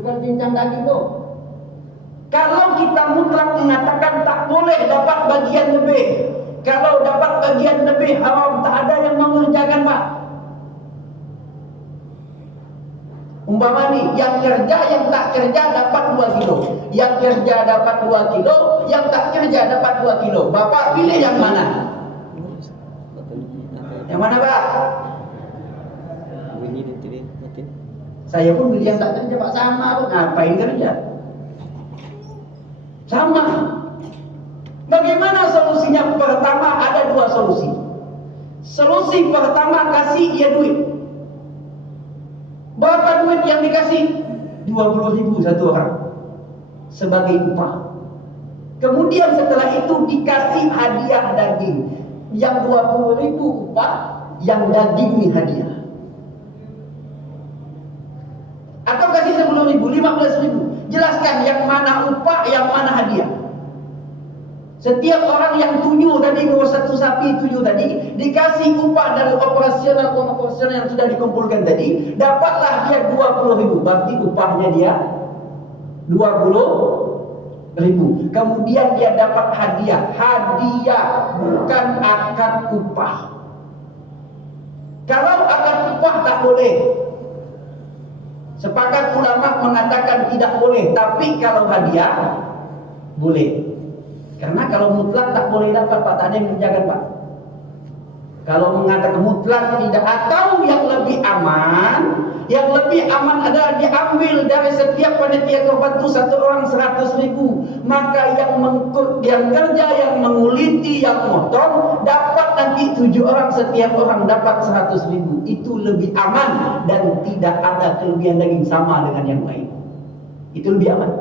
tukang cincang daging tuh. Kalau kita mutlak mengatakan tak boleh dapat bagian lebih, kalau dapat bagian lebih haram, tak ada yang mengerjakan, Pak. Umpama nih, yang kerja yang tak kerja dapat 2 kilo, yang kerja dapat 2 kilo, yang tak kerja dapat 2 kilo. Bapak pilih yang mana? Yang mana, Pak? Saya pun pilih yang tak kerja, Pak. Sama, Pak. Ngapain kerja? Sama. Bagaimana solusinya? Pertama, ada 2 solusi. Solusi pertama, kasih dia duit. Berapa duit yang dikasih? 20.000 satu orang sebagai upah. Kemudian setelah itu dikasih hadiah daging. Yang 20.000 upah, yang daging nih hadiah. Atau kasih 10.000, 15.000. Jelaskan yang mana upah, yang mana hadiah. Setiap orang yang 7 tadi, 1 sapi 7 tadi, dikasih upah dari operasional yang sudah dikumpulkan tadi, dapatlah dia 20.000. Berarti upahnya dia 20.000. Kemudian dia dapat hadiah. Hadiah, bukan akad upah. Kalau akad upah tak boleh. Sepakat ulama mengatakan tidak boleh, tapi kalau hadiah boleh. Karena kalau mutlak tak boleh dapat, Pak, tak ada yang menjaga, Pak. Kalau mengatakan mutlak tidak, atau yang lebih aman adalah diambil dari setiap panitia korban itu 1 orang 100.000. Maka yang kerja, yang menguliti, yang motong dapat nanti 7 orang, setiap orang dapat 100.000. Itu lebih aman dan tidak ada kelebihan daging sama dengan yang lain. Itu lebih aman.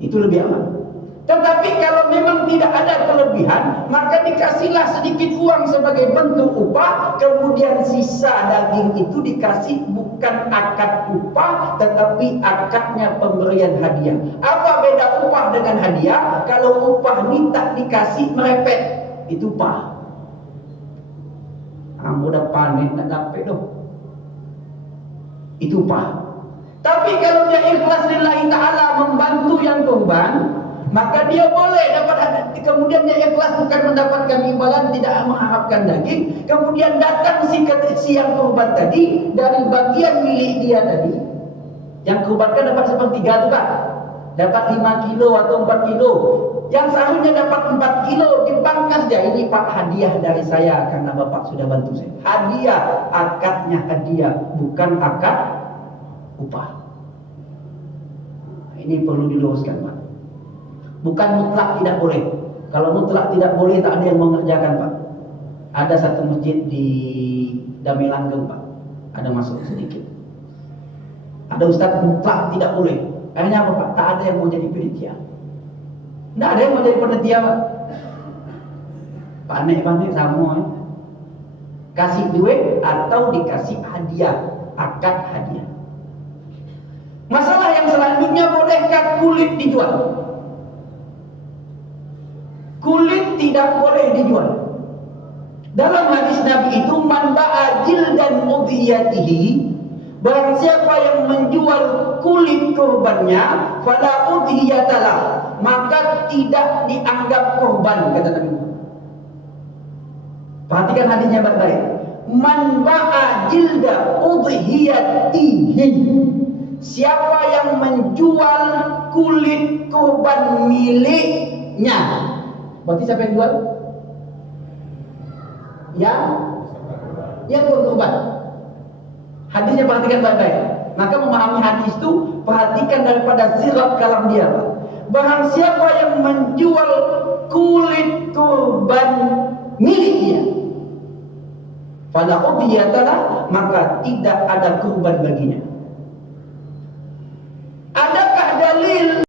Itu lebih aman. Tetapi kalau memang tidak ada kelebihan, maka dikasihlah sedikit uang sebagai bentuk upah, kemudian sisa daging itu dikasih bukan akad upah, tetapi akadnya pemberian hadiah. Apa beda upah dengan hadiah? Kalau upah ini tak dikasih merepet, itu upah. Kamu udah panen tak dapat doh. Itu upah. Tapi kalau dia ikhlas lillahi ta'ala membantu yang korban, maka dia boleh dapat. Kemudian dia ikhlas bukan mendapatkan imbalan, tidak mengharapkan daging. Kemudian datang si yang korban tadi dari bagian milik dia tadi. Yang korbankan dapat sepertiga itu, Pak. Dapat 5 kilo atau 4 kilo. Yang seharusnya dapat 4 kilo dipangkas dia. Ini, Pak, hadiah dari saya karena Bapak sudah bantu saya. Hadiah, akadnya hadiah, bukan akad upah. Ini perlu diluruskan, Pak. Bukan mutlak tidak boleh. Kalau mutlak tidak boleh, tak ada yang mengerjakan, Pak. Ada satu masjid di Damelanggeng, Pak. Ada masuk sedikit. Ada ustaz mutlak tidak boleh. Akhirnya apa, Pak? Tak ada yang mau jadi panitia. Tidak ada yang mau jadi panitia, Pak. Panik-panik sama. Kasih duit atau dikasih hadiah, akad hadiah. Masalah yang selanjutnya, bolehkah kulit dijual? Kulit tidak boleh dijual. Dalam hadis Nabi itu, man ba'a jildan udhiyatihi, barang siapa yang menjual kulit korbannya, fala udhiyatalah, maka tidak dianggap korban, kata Nabi. Perhatikan hadisnya baik-baik. Man ba'a jilda udhiyatihi, siapa yang menjual kulit korban miliknya. Berarti siapa yang jual? Yang berkorban. Hadisnya perhatikan baik-baik. Maka memahami hadis itu, perhatikan daripada sirap kalam dia. Barang siapa yang menjual kulit korban miliknya, pada ubiyatalah, maka tidak ada kurban baginya.